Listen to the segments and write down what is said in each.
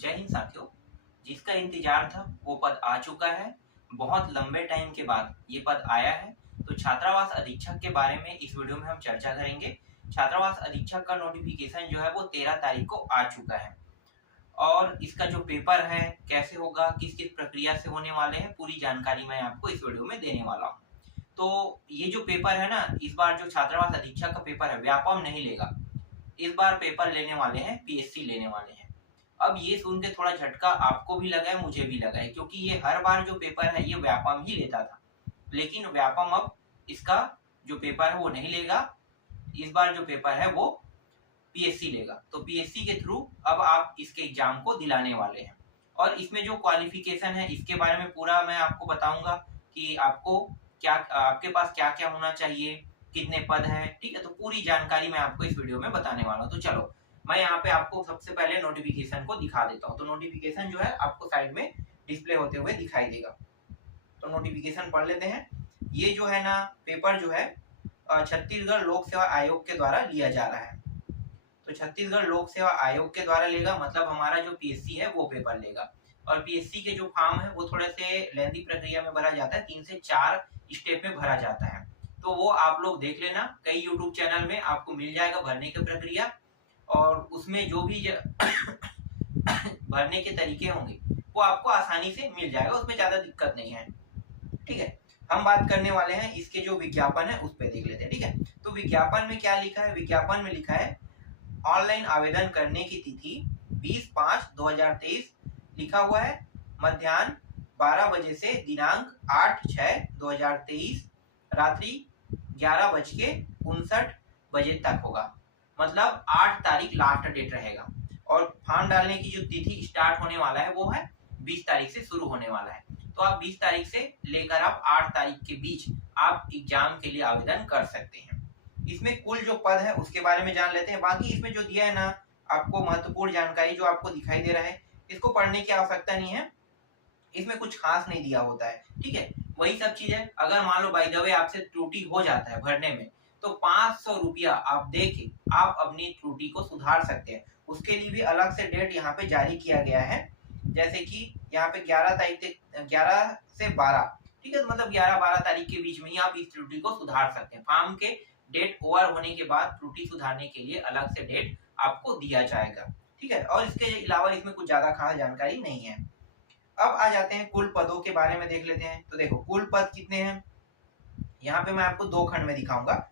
जय हिंद साथियों। जिसका इंतजार था वो पद आ चुका है। बहुत लंबे टाइम के बाद ये पद आया है। तो छात्रावास अधीक्षक के बारे में इस वीडियो में हम चर्चा करेंगे। छात्रावास अधीक्षक का नोटिफिकेशन जो है वो 13 तारीख को आ चुका है और इसका जो पेपर है कैसे होगा, किस किस प्रक्रिया से होने वाले हैं, पूरी जानकारी मैं आपको इस वीडियो में देने वाला हूँ। तो ये जो पेपर है ना, इस बार जो छात्रावास अधीक्षक का पेपर है व्यापम नहीं लेगा। इस बार पेपर लेने वाले हैं पीएससी लेने वाले हैं। अब ये सुन के थोड़ा झटका आपको भी लगा है, मुझे भी लगा है, क्योंकि ये हर बार जो पेपर है ये व्यापम ही लेता था, लेकिन व्यापम अब इसका जो पेपर है वो नहीं लेगा। इस बार जो पेपर है वो पीएससी लेगा। तो पीएससी के थ्रू अब आप इसके एग्जाम को दिलाने वाले हैं और इसमें जो क्वालिफिकेशन है इसके बारे में पूरा मैं आपको बताऊंगा कि आपको क्या, आपके पास क्या क्या होना चाहिए, कितने पद हैं, ठीक है। तो पूरी जानकारी मैं आपको इस वीडियो में बताने वाला हूँ। तो चलो मैं यहाँ पे आपको सबसे पहले नोटिफिकेशन को दिखा देता हूँ। तो नोटिफिकेशन जो है आपको साइड में डिस्प्ले होते हुए दिखाई देगा। तो नोटिफिकेशन पढ़ लेते हैं। ये जो है ना पेपर जो है छत्तीसगढ़ लोक सेवा आयोग के द्वारा लिया जा रहा है। तो छत्तीसगढ़ लोक सेवा आयोग के द्वारा लेगा, मतलब हमारा जो पीएससी है वो पेपर लेगा। और पीएससी के जो फॉर्म है वो थोड़े से लेंथी प्रक्रिया में भरा जाता है, 3 से 4 स्टेप में भरा जाता है। तो वो आप लोग देख लेना, कई यूट्यूब चैनल में आपको मिल जाएगा भरने की प्रक्रिया, और उसमें जो भी भरने के तरीके होंगे वो आपको आसानी से मिल जाएगा, उसमें ज्यादा दिक्कत नहीं है, ठीक है। हम बात करने वाले हैं इसके जो विज्ञापन है उस पर देख लेते हैं, ठीक है। तो विज्ञापन में क्या लिखा है? विज्ञापन में लिखा है ऑनलाइन आवेदन करने की तिथि 20/5/2023 लिखा हुआ है। मध्याह्न 12 बजे से दिनांक 8/6/2023 रात्रि 11:59 तक होगा। मतलब 8 तारीख लास्ट डेट रहेगा। और फॉर्म डालने की जो तिथि स्टार्ट होने वाला है वो है 20 तारीख से शुरू होने वाला है। तो आप 20 तारीख से लेकर आप 8 तारीख के बीच आप एग्जाम के लिए आवेदन कर सकते हैं। इसमें कुल जो पद है उसके बारे में जान लेते हैं। बाकी इसमें जो दिया है ना आपको महत्वपूर्ण जानकारी जो आपको दिखाई दे रहा है, इसको पढ़ने की आवश्यकता नहीं है, इसमें कुछ खास नहीं दिया होता है, ठीक है। वही सब चीज है। अगर मान लो बाय द वे आपसे त्रुटि हो जाता है भरने में, तो 500 रुपया आप दे के आप अपनी त्रुटि को सुधार सकते हैं। उसके लिए भी अलग से डेट यहाँ पे जारी किया गया है। जैसे कि यहाँ पे 11 से 12, ठीक है, मतलब 11-12 तारीख के बीच में ही आप इस त्रुटि को सुधार सकते हैं। फॉर्म के डेट ओवर होने के बाद त्रुटि सुधारने के लिए अलग से डेट आपको दिया जाएगा, ठीक है। और इसके अलावा इसमें कुछ ज्यादा खास जानकारी नहीं है। अब आ जाते हैं कुल पदों के बारे में देख लेते हैं। तो देखो कुल पद कितने हैं, यहाँ पे मैं आपको 2 खंड में दिखाऊंगा।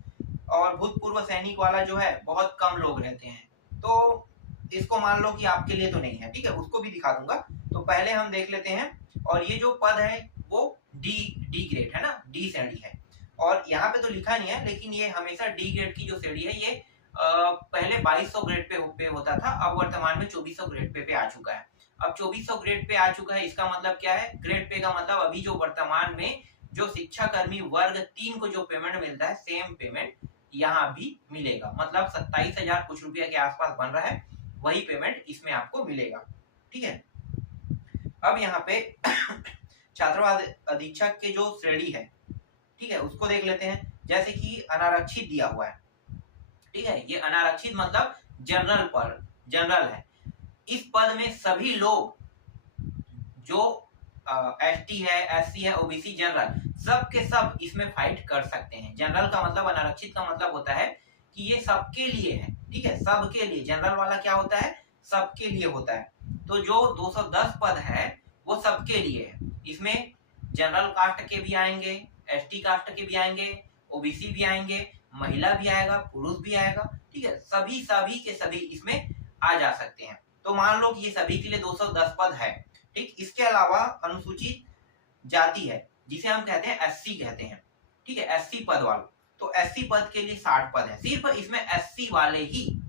और भूतपूर्व सैनिक वाला जो है बहुत कम लोग रहते हैं, तो इसको मान लो कि आपके लिए तो नहीं है, ठीक है, उसको भी दिखा दूंगा। तो पहले हम देख लेते हैं। और ये जो पद है वो डी ग्रेड है ना, डी श्रेणी है। और यहाँ पे तो लिखा नहीं है, लेकिन ये हमेशा डी ग्रेड की जो श्रेणी है ये पहले 2200 ग्रेड पे होता था, अब वर्तमान में 2400 ग्रेड पे आ चुका है। अब 2400 ग्रेड पे आ चुका है, इसका मतलब क्या है? ग्रेड पे का मतलब अभी जो वर्तमान में जो शिक्षा कर्मी वर्ग 3 को जो पेमेंट मिलता है, सेम पेमेंट यहाँ भी मिलेगा। मतलब 27,000 कुछ रुपया के आसपास बन रहा है, वही पेमेंट इसमें आपको मिलेगा, ठीक है। अब यहाँ पे छात्रावास अधीक्षक के जो श्रेणी है, ठीक है, उसको देख लेते हैं। जैसे कि अनारक्षित दिया हुआ है, ठीक है, ये अनारक्षित मतलब जनरल है। इस पद में सभी लोग जो एसटी है, एससी है, ओबीसी, जनरल, सब के सब इसमें फाइट कर सकते हैं। जनरल का मतलब, अनारक्षित का मतलब होता है कि ये सबके लिए है, ठीक है, सबके लिए। जनरल वाला क्या होता है? सबके लिए होता है। तो जो 210 पद है वो सबके लिए है। इसमें जनरल कास्ट के भी आएंगे, एसटी कास्ट के भी आएंगे, ओबीसी भी आएंगे, महिला भी आएगा, पुरुष भी आएगा, ठीक है, सभी के सभी इसमें आ जा सकते हैं। तो मान लो कि ये सभी के लिए 210 पद है, ठीक। इसके अलावा अनुसूचित जाति है, जिसे हम कहते हैं एससी कहते हैं, ठीक है, एससी पद वालों। तो एससी पद के लिए 60 पद है। सिर्फ इसमें एससी वाले ही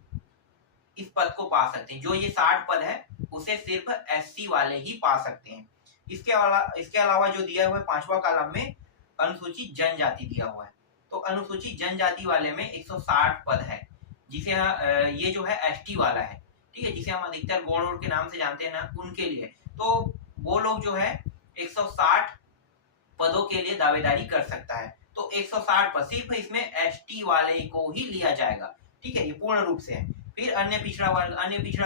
इस पद को पा सकते हैं। जो ये 60 पद है उसे सिर्फ एससी वाले ही पा सकते हैं। इसके अलावा जो दिया हुआ है 5वां कॉलम में अनुसूचित जनजाति दिया हुआ है। तो अनुसूचित जनजाति वाले में 160 पद है, जिसे ये जो है एसटी वाला है, ठीक है, जिसे हम अधिकतर गौड़ के नाम से जानते हैं ना, उनके लिए। तो वो लोग जो है 160 पदों के लिए दावेदारी कर सकता है। तो 160 पद सिर्फ इसमें एसटी वाले को ही लिया जाएगा, ठीक है, ये पूर्ण रूप से है। फिर अन्य पिछड़ा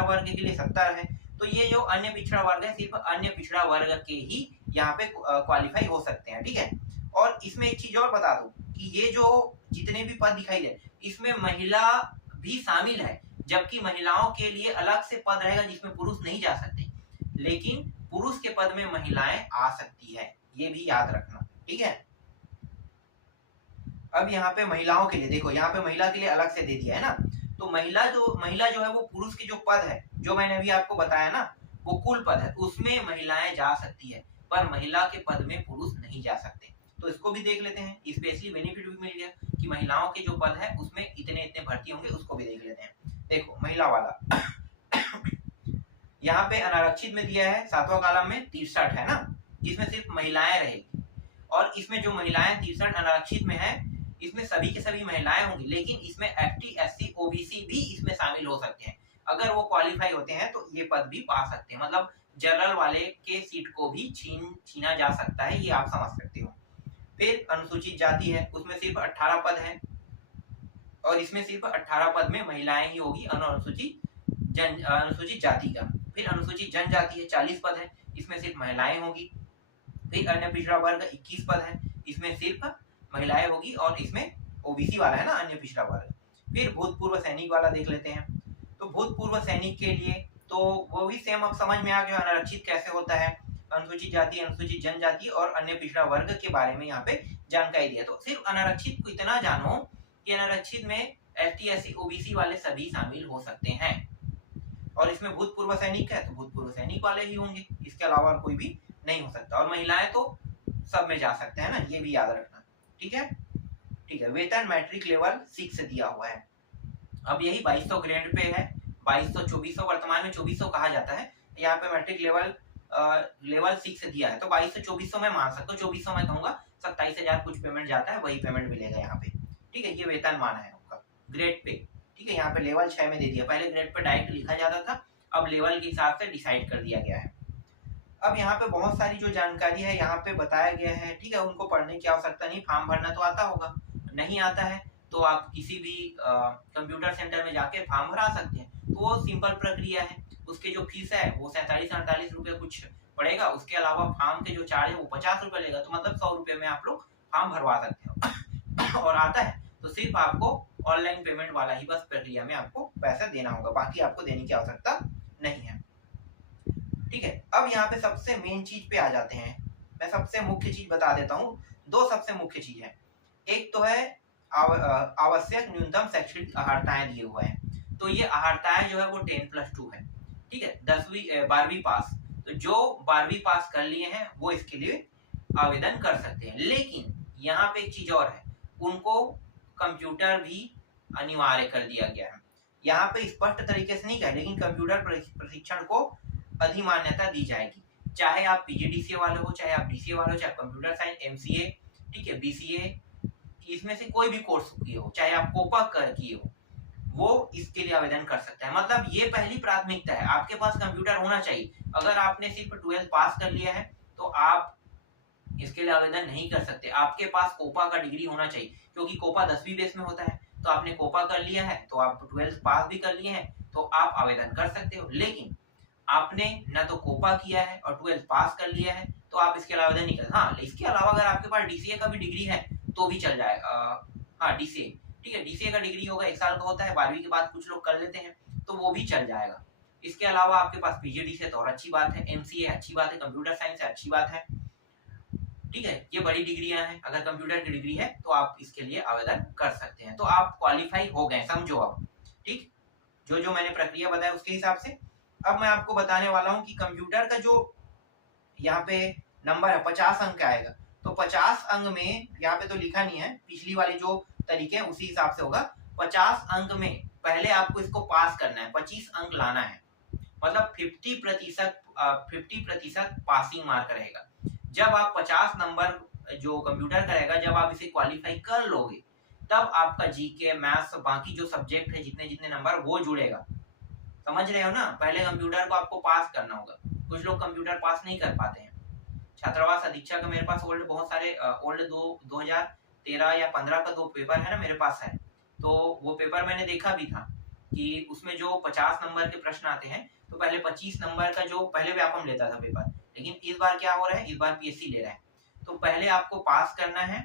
वर्ग के लिए 70 है। तो ये जो अन्य पिछड़ा वर्ग है सिर्फ अन्य पिछड़ा वर्ग के ही यहाँ पे क्वालिफाई हो सकते हैं, ठीक है। और इसमें एक चीज और बता दूं कि ये जो जितने भी पद दिखाई दे इसमें महिला भी शामिल है, जबकि महिलाओं के लिए अलग से पद रहेगा जिसमें पुरुष नहीं जा सकते, लेकिन पुरुष के पद में महिलाएं आ सकती है, ये भी याद रखना, ठीक है। अब यहाँ पे महिलाओं के लिए देखो, यहाँ पे महिला के लिए अलग से दे दिया है ना, तो महिला जो है वो पुरुष के जो पद है जो मैंने अभी आपको बताया ना वो कुल पद है, उसमें महिलाएं जा सकती है, पर महिला के पद में पुरुष नहीं जा सकते। तो इसको भी देख लेते हैं, स्पेशली बेनिफिट भी मिल गया कि महिलाओं के जो पद है उसमें इतने इतने भर्ती होंगे, उसको भी देख लेते हैं। देखो महिला वाला यहाँ पे अनारक्षित में दिया है 7वां कॉलम में 63 है ना, जिसमें सिर्फ महिलाएं रहेगी, और इसमें जो महिलाएं 63 अनारक्षित में है इसमें सभी के सभी महिलाएं होंगी, लेकिन इसमें एसटी एससी ओबीसी भी इसमें शामिल हो सकते हैं, अगर वो क्वालिफाई होते हैं तो ये पद भी पा सकते हैं, मतलब जनरल वाले के सीट को भी छीना जा सकता है, ये आप समझ सकते हो। फिर अनुसूचित जाति है, उसमें सिर्फ 18 पद है और इसमें सिर्फ 18 पद में महिलाएं ही होगी अनुसूचित जाति का। फिर अनुसूचित जनजाति है 40 पद है, इसमें सिर्फ महिलाएं होगी। फिर अन्य पिछड़ा वर्ग 21 पद है, इसमें सिर्फ महिलाएं होगी, और इसमें ओबीसी वाला है ना अन्य पिछड़ा वर्ग। फिर भूतपूर्व सैनिक वाला देख लेते हैं, तो भूतपूर्व सैनिक के लिए तो वो भी सेम अब समझ में आ गया आरक्षित कैसे होता है, अनुसूचित जाति, अनुसूचित जनजाति और अन्य पिछड़ा वर्ग के बारे में यहाँ पे जानकारी दिया। तो सिर्फ अनारक्षित को इतना जानो कि अनारक्षित में एसटी एससी ओबीसी वाले सभी शामिल हो सकते हैं, और इसमें भूतपूर्व सैनिक है तो भूतपूर्व सैनिक वाले ही होंगे, इसके अलावा कोई भी नहीं हो सकता, और महिलाएं तो सब में जा सकते हैं ना, ये भी याद रखना, ठीक है। ठीक है, वेतन मैट्रिक लेवल 6 से दिया हुआ है, अब यही 2200 ग्रेड पे है, 2200 2400 वर्तमान में 2400 कहा जाता है, यहाँ पे मैट्रिक लेवल 6 से दिया है, तो 2200 2400 में मान सकते हो, 2400 में कहूंगा 27000 कुछ पेमेंट जाता है, वही पेमेंट मिलेगा यहाँ पे, ठीक है। ये वेतन मान है उनका ग्रेड पे, ठीक है। यहाँ पे लेवल 6 में दे दिया, पहले ग्रेड पे डायरेक्ट लिखा जाता था, अब लेवल के हिसाब से डिसाइड कर दिया गया है। अब यहाँ पे बहुत सारी जो जानकारी है यहाँ पे बताया गया है, ठीक है, उनको पढ़ने की आवश्यकता नहीं, फॉर्म भरना तो आता होगा, नहीं आता है तो आप किसी भी कंप्यूटर सेंटर में जाके फॉर्म भरा सकते हैं, तो वो सिंपल प्रक्रिया है। उसके जो फीस है वो 47-48 रुपये कुछ पड़ेगा, उसके अलावा फॉर्म के जो चार्ज है वो 50 रुपये लेगा, तो मतलब 100 रुपये में आप लोग फॉर्म भरवा सकते हो और आता है तो सिर्फ आपको ऑनलाइन पेमेंट वाला ही बस प्रक्रिया में आपको पैसा देना होगा, बाकी आपको देने की आवश्यकता नहीं है, ठीक है। अब यहाँ पे सबसे मेन चीज पे आ जाते हैं, मैं सबसे मुख्य चीज बता देता हूँ, दो सबसे मुख्य चीज है, एक तो है आवश्यक न्यूनतम शैक्षणिक अहर्ताएं दिए हुए हैं, तो ये अहर्ताएं जो है वो 10+2 है, ठीक है, 12वीं पास, तो जो 12वीं पास कर लिए हैं वो इसके लिए आवेदन कर सकते हैं, लेकिन यहाँ पे एक चीज और है, उनको कंप्यूटर भी अनिवार्य कर दिया गया है, यहाँ पे स्पष्ट तरीके से नहीं कहा, लेकिन कंप्यूटर प्रशिक्षण को अधिमान्यता दी जाएगी, चाहे आप पीजीडीसीए वाले हो, चाहे आप डीसीए वाले हो, चाहे कंप्यूटर साइंस एमसीए, ठीक है, बीसीए, इसमें से कोई भी कोर्स किए हो, चाहे आप कोपा किए हो, वो इसके लिए आवेदन कर सकता है। मतलब ये पहली प्राथमिकता है, आपके पास कंप्यूटर होना चाहिए, अगर आपने सिर्फ 12th पास कर लिया है तो आप इसके लिए आवेदन नहीं कर सकते, आपके पास कोपा का डिग्री होना चाहिए, क्योंकि कोपा 10वीं बेस में होता है, तो आपने कोपा कर लिया है तो आप 12th पास भी कर लिए हैं तो आप आवेदन कर सकते हो, लेकिन आपने ना तो कोपा किया है और 12th पास कर लिया है तो आप इसके लिए आवेदन नहीं कर। हाँ, इसके अलावा अगर आपके पास डीसीए का भी डिग्री है तो भी चल जाएगा, हाँ डीसीए, ठीक है, डीसीए का डिग्री होगा 1 साल का होता है, 12वीं के बाद कुछ लोग कर लेते हैं तो वो भी चल जाएगा। इसके अलावा आपके पास पीजीडीसीए तो और अच्छी बात है, एमसीए अच्छी बात है, कंप्यूटर साइंस अच्छी बात है, ठीक है, ये बड़ी डिग्रियां हैं, अगर कंप्यूटर की डिग्री है तो आप इसके लिए आवेदन कर सकते हैं, तो आप क्वालिफाई हो गए, समझो अब, ठीक, जो जो मैंने प्रक्रिया बताया उसके हिसाब से। अब मैं आपको बताने वाला हूँ कि कंप्यूटर का जो यहाँ पे नंबर है 50 अंक का आएगा, तो 50 अंक में यहाँ पे तो लिखा नहीं है, पिछली वाली जो तरीके हैं उसी हिसाब से होगा, 50 अंक में पहले आपको इसको पास करना है, 25 अंक लाना है, मतलब 50% पासिंग मार्क रहेगा। जब आप 50 नंबर जो कंप्यूटर करेगा, जब आप इसे क्वालिफाई कर लोगे तब आपका जीके मैथ्स बाकी जो सब्जेक्ट है जितने जितने नंबर वो जुड़ेगा, समझ रहे हो ना, पहले कंप्यूटर को आपको पास करना होगा, कुछ लोग कंप्यूटर पास नहीं कर पाते हैं। छात्रावास अधीक्षक का मेरे पास ओल्ड बहुत सारे ओल्ड 2013 या 15 का 2 पेपर है ना मेरे पास है, तो वो पेपर मैंने देखा भी था, कि उसमें जो 50 नंबर के प्रश्न आते हैं, तो पहले 25 नंबर का जो पहले व्यापम लेता था पेपर, लेकिन इस बार क्या हो रहा है, इस बार पीएससी ले रहा है। तो पहले आपको पास करना है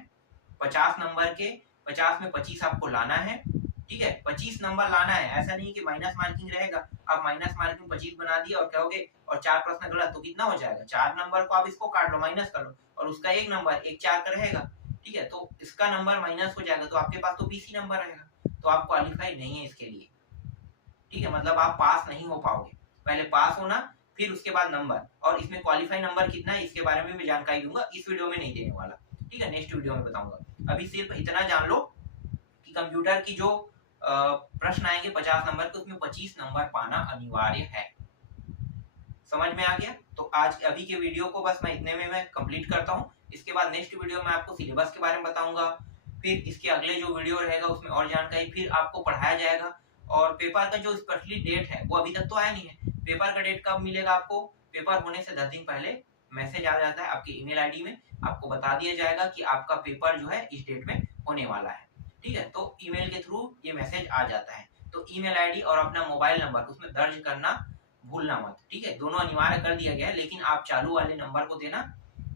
50 नंबर के, 50 में 25 आपको लाना है, ठीक है, 25 नंबर लाना है। ऐसा नहीं कि माइनस मार्किंग रहेगा, आप माइनस मार्किंग 25 बना दिए और कहोगे और 4 प्रश्न गलत, तो कितना हो जाएगा, 4 नंबर को आप इसको काट लो, माइनस कर लो, और उसका एक नंबर, एक 4 का रहेगा, ठीक है, तो इसका नंबर माइनस हो जाएगा, तो आपके पास तो 20 ही नंबर रहेगा, तो आप क्वालिफाई नहीं है इसके लिए, ठीक है, मतलब आप पास नहीं हो पाओगे। पहले पास होना, फिर उसके बाद नंबर, और इसमें क्वालिफाई नंबर कितना है इसके बारे में मैं जानकारी दूंगा, इस वीडियो में नहीं देने वाला, ठीक है, नेक्स्ट वीडियो में बताऊंगा। अभी सिर्फ इतना जान लो कि कंप्यूटर की जो प्रश्न आएंगे 50 नंबर के, उसमें 25 नंबर पाना अनिवार्य है। समझ में आ गया? तो आज अभी के वीडियो को बस मैं इतने में मैं कंप्लीट करता हूँ। इसके बाद नेक्स्ट वीडियो में आपको सिलेबस के बारे में बताऊंगा, फिर इसके अगले जो वीडियो रहेगा उसमें और जानकारी, फिर आपको पढ़ाया जाएगा। और पेपर का जो स्पेशली डेट है वो अभी तक तो आया नहीं है। पेपर का डेट कब मिलेगा आपको? पेपर होने से 10 दिन पहले मैसेज आ जाता है आपकी ईमेल आईडी में, आपको बता दिया जाएगा कि आपका पेपर जो है इस डेट में होने वाला है, ठीक है, तो ईमेल के थ्रू ये मैसेज आ जाता है। तो ईमेल आईडी और अपना मोबाइल नंबर उसमें दर्ज करना भूलना मत, ठीक है, दोनों अनिवार्य कर दिया गया है, लेकिन आप चालू वाले नंबर को देना,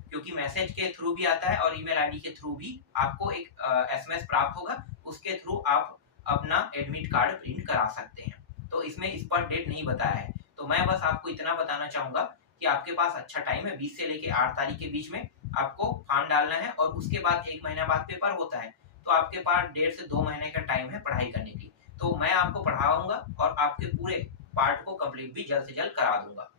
क्योंकि मैसेज के थ्रू भी आता है और ईमेल आईडी के थ्रू भी आपको एक एसएमएस प्राप्त होगा, उसके थ्रू आप अपना एडमिट कार्ड प्रिंट करा सकते हैं। तो इसमें इस पर डेट नहीं बताया है, तो मैं बस आपको इतना बताना चाहूंगा कि आपके पास अच्छा टाइम है, 20 से लेके 8 तारीख के बीच में आपको फॉर्म डालना है, और उसके बाद 1 महीना बाद पेपर होता है, तो आपके पास 1.5 से 2 महीने का टाइम है पढ़ाई करने के लिए। तो मैं आपको पढ़ाऊंगा और आपके पूरे पार्ट को कंप्लीट भी जल्द से जल्द करा दूंगा।